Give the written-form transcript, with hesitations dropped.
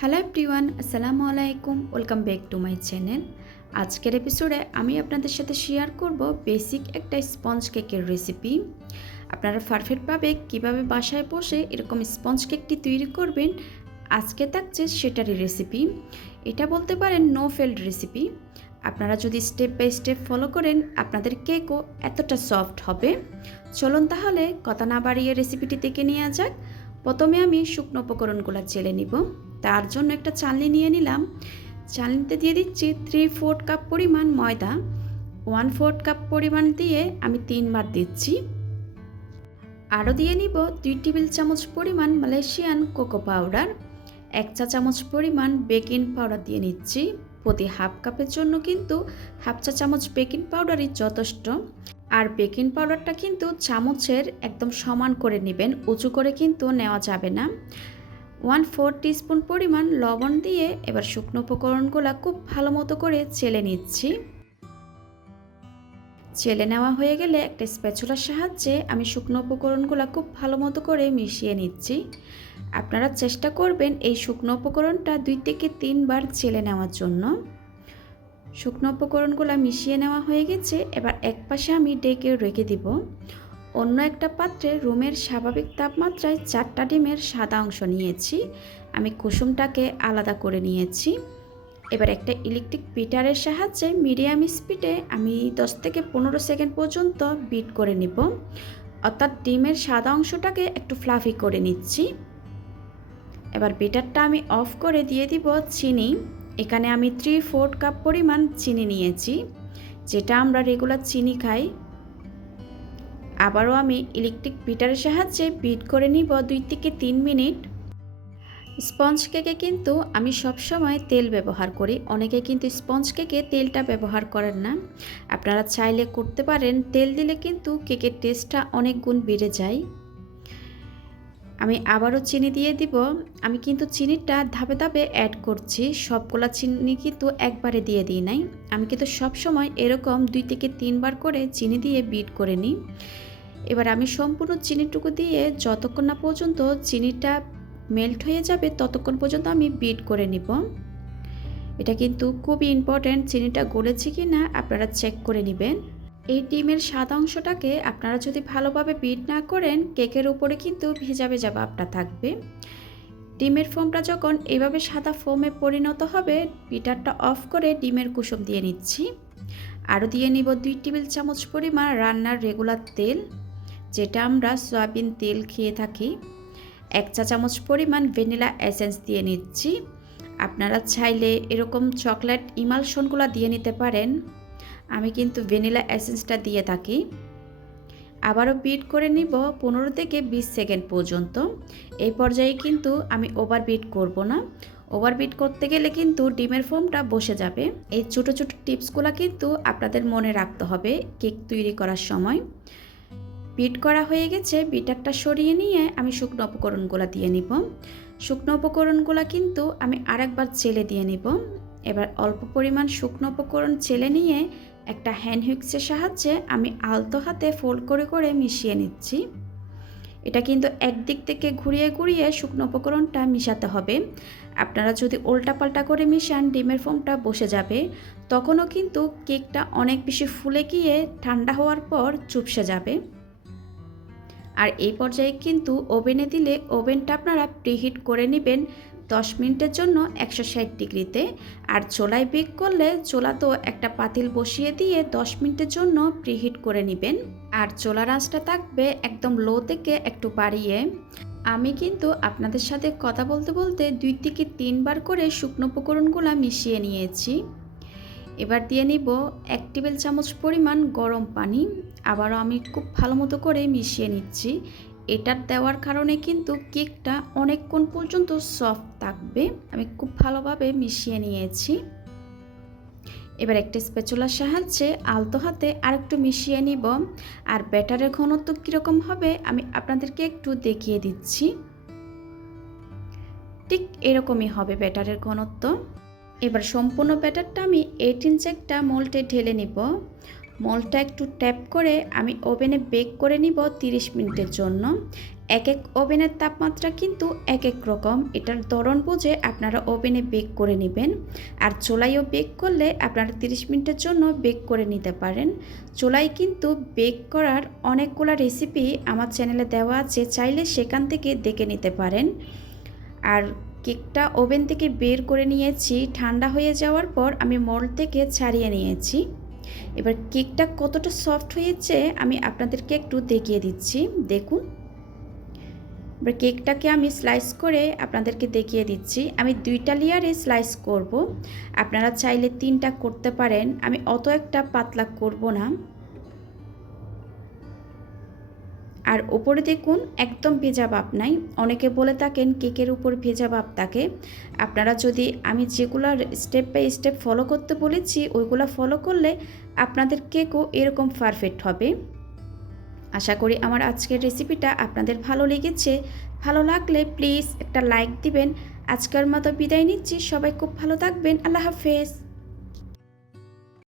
Hello everyone, আসসালামু আলাইকুম। Welcome back to my channel. আজকের এপিসোডে আমি আপনাদের সাথে শেয়ার করব বেসিক একটা স্পঞ্জ কেকের রেসিপি। আপনারা পারফেক্টভাবে কিভাবে বাসায় বসে এরকম স্পঞ্জ কেকটি তৈরি করবেন আজকে থাকছে সেটারই রেসিপি। এটা বলতে পারেন নো ফেল্ড রেসিপি। আপনারা যদি স্টেপ বাই স্টেপ ফলো করেন আপনাদের কেকও এতটা সফট হবে। চলুন তাহলে কথা না বাড়িয়ে রেসিপিটি দেখে নেওয়া যাক। প্রথমে আমি শুকনো উপকরণগুলো চেলে নিব। তার জন্য একটা চালনি নিয়ে নিলাম। চালনিতে দিয়ে দিচ্ছি 3/4 কাপ পরিমাণ ময়দা। 1/4 কাপ পরিমাণ দিয়ে আমি 3 বার দিচ্ছি। আরও দিয়ে নিব 2 টেবিল চামচ পরিমাণ মালয়েশিয়ান কোকো পাউডার। 1 চা চামচ পরিমাণ বেকিং পাউডার দিয়ে নিচ্ছি। প্রতি হাফ কাপের জন্য কিন্তু হাফ চা চামচ বেকিং পাউডারই যথেষ্ট। আর বেকিং পাউডারটা কিন্তু চামচের একদম সমান করে নেবেন, উঁচু করে কিন্তু নেওয়া যাবে না। 1/4 টিস্পুন পরিমাণ লবণ দিয়ে এবার শুকনো উপকরণগুলো খুব ভালো মতো করে চেলে নিচ্ছি। চেলে নেওয়া হয়ে গেলে একটা স্প্যাচুলার সাহায্যে আমি শুকনো উপকরণগুলো খুব ভালো মতো করে মিশিয়ে নিচ্ছি। আপনারা চেষ্টা করবেন এই শুকনো উপকরণটা 2 থেকে 3 বার চেলে নেওয়ার জন্য। শুকনো উপকরণগুলো মিশিয়ে নেওয়া হয়ে গেছে। এবার এক পাশে আমি ঢেকে রেখে দিব। অন্য একটা পাত্রে রুমের স্বাভাবিক তাপমাত্রায় 4টা ডিমের সাদা অংশ নিয়েছি। আমি কুসুমটাকে আলাদা করে নিয়েছি। এবার একটা ইলেকট্রিক বিটারের সাহায্যে মিডিয়াম স্পিডে আমি 10 থেকে 15 সেকেন্ড পর্যন্ত বিট করে নিব। অর্থাৎ ডিমের সাদা অংশটাকে একটু ফ্লাফি করে নিচ্ছি। এবার বিটারটা আমি অফ করে দিয়ে দিব চিনি। এখানে আমি 3/4 কাপ পরিমাণ চিনি নিয়েছি, যেটা আমরা রেগুলার চিনি খাই। আবারও আমি ইলেকট্রিক বিটারের সাহায্যে বিট করে নিব 2 থেকে 3 মিনিট। স্পঞ্জ কেকে কিন্তু আমি সবসময় তেল ব্যবহার করি। অনেকে কিন্তু স্পঞ্জ কেকে তেলটা ব্যবহার করেন না। আপনারা চাইলে করতে পারেন। তেল দিলে কিন্তু কেকের টেস্টটা অনেক গুণ বেড়ে যায়। আমি আবারও চিনি দিয়ে দিব। আমি কিন্তু চিনিটা ধাপে ধাপে অ্যাড করছি। সবগুলা চিনি কিন্তু একবারে দিয়ে দিই নাই। আমি কিন্তু সবসময় এরকম 2 থেকে 3 বার করে চিনি দিয়ে বিট করে নিই। এবার আমি সম্পূর্ণ চিনিটুকু দিয়ে যতক্ষণ না পর্যন্ত চিনিটা মেল্ট হয়ে যাবে ততক্ষণ পর্যন্ত আমি বিট করে নিব। এটা কিন্তু খুবই ইম্পর্ট্যান্ট, চিনিটা গলেছে কি না আপনারা চেক করে নেবেন। এই ডিমের সাদা অংশটাকে আপনারা যদি ভালোভাবে বিট না করেন কেকের উপরে কিন্তু ভেজা ভেজা ভাবটা থাকবে। ডিমের ফোমটা যখন এইভাবে সাদা ফোমে পরিণত হবে বিটারটা অফ করে ডিমের কুসুম দিয়ে নিচ্ছি। আরও দিয়ে নিব 2 টেবিল চামচ পরিমাণ রান্নার রেগুলার তেল, যেটা আমরা সয়াবিন তেল খেয়ে থাকি। 1 চা চামচ পরিমাণ ভ্যানিলা এসেন্স দিয়ে নিচ্ছি। আপনারা চাইলে এরকম চকলেট ইমালশনগুলো দিয়ে নিতে পারেন। আমি কিন্তু ভ্যানিলা এসেন্সটা দিয়ে থাকি। আবারও বিট করে নিব 15 থেকে 20 সেকেন্ড পর্যন্ত। এই পর্যায়ে কিন্তু আমি ওভার বিট করব না। ওভার বিট করতে গেলে কিন্তু ডিমের ফোমটা বসে যাবে। এই ছোটো ছোটো টিপসগুলো কিন্তু আপনাদের মনে রাখতে হবে কেক তৈরি করার সময়। বিট করা হয়ে গেছে। বিটারটা সরিয়ে নিয়ে আমি শুকনো উপকরণগুলো দিয়ে নিব। শুকনো উপকরণগুলো কিন্তু আমি আরেকবার চেলে দিয়ে নিব। এবার অল্প পরিমাণ শুকনো উপকরণ চেলে নিয়ে একটা হ্যান্ড হুইক্সের সাহায্যে আমি আলতো হাতে ফোল্ড করে করে মিশিয়ে নিচ্ছি। এটা কিন্তু একদিক থেকে ঘুরিয়ে ঘুরিয়ে শুকনো উপকরণটা মিশাতে হবে। আপনারা যদি উল্টাপাল্টা করে মিশান ডিমের ফোমটা বসে যাবে, তখনও কিন্তু কেকটা অনেক বেশি ফুলে গিয়ে ঠান্ডা হওয়ার পর চুপসে যাবে। আর এই পর্যায়ে কিন্তু ওভেনে দিলে ওভেনটা আপনারা প্রিহিট করে নেবেন 10 মিনিটের জন্য 160 ডিগ্রিতে। আর চুলায় বেক করলে চুলাতেও একটা পাতিল বসিয়ে দিয়ে 10 মিনিটের জন্য প্রিহিট করে নেবেন। আর চুলার আঁচটা থাকবে একদম লো থেকে একটু বাড়িয়ে। আমি কিন্তু আপনাদের সাথে কথা বলতে বলতে 2 থেকে 3 বার করে শুকনো উপকরণগুলো মিশিয়ে নিয়েছি। এবার দিয়ে নিব 1 টেবিল চামচ পরিমাণ গরম পানি। আবারও আমি খুব ভালো মতো করে মিশিয়ে নিচ্ছি। এটার দেওয়ার কারণে কিন্তু কেকটা অনেকক্ষণ পর্যন্ত সফট থাকবে। আমি খুব ভালোভাবে মিশিয়ে নিয়েছি। এবার একটা স্প্যাচুলার সাহায্যে আলতো হাতে আরেকটু মিশিয়ে নিব। আর ব্যাটারের ঘনত্ব কীরকম হবে আমি আপনাদেরকে একটু দেখিয়ে দিচ্ছি। ঠিক এরকমই হবে ব্যাটারের ঘনত্ব। এবার সম্পূর্ণ ব্যাটারটা আমি 8 ইঞ্চ একটা মোল্ডে ঢেলে নিব। মোল্ডটা একটু ট্যাপ করে আমি ওভেনে বেক করে নিব 30 মিনিটের জন্য। এক এক ওভেনের তাপমাত্রা কিন্তু এক এক রকম, এটার ধরন বুঝে আপনারা ওভেনে বেক করে নেবেন। আর চুলায়ও বেক করলে আপনারা 30 মিনিটের জন্য বেক করে নিতে পারেন। চুলায় কিন্তু বেক করার অনেকগুলো রেসিপি আমার চ্যানেলে দেওয়া আছে, চাইলে সেখান থেকে দেখে নিতে পারেন। আর কেকটা ওভেন থেকে বের করে নিয়েছি, ঠান্ডা হয়ে যাওয়ার পর আমি মোল্ড থেকে ছাড়িয়ে নিয়েছি। এবার কেকটা কতটা সফট হয়েছে আমি আপনাদেরকে একটু দেখিয়ে দিচ্ছি, দেখুন। এবার কেকটাকে আমি স্লাইস করে আপনাদেরকে দেখিয়ে দিচ্ছি। আমি 2টা লেয়ারে স্লাইস করব, আপনারা চাইলে 3টা করতে পারেন। আমি অত একটা পাতলা করব না। আর উপরে দেখুন একদম ভেজা ভাব নাই। অনেকে বলে থাকেন কেকের উপর ভেজা ভাব থাকে। আপনারা যদি আমি যেগুলো স্টেপ বাই স্টেপ ফলো করতে বলেছি ওইগুলো ফলো করলে আপনাদের কেকও এরকম পারফেক্ট হবে। আশা করি আমার আজকের রেসিপিটা আপনাদের ভালো লেগেছে। ভালো লাগলে প্লিজ একটা লাইক দিবেন। আজকের মতো বিদায় নিচ্ছি। সবাই খুব ভালো থাকবেন। আল্লাহ হাফেজ।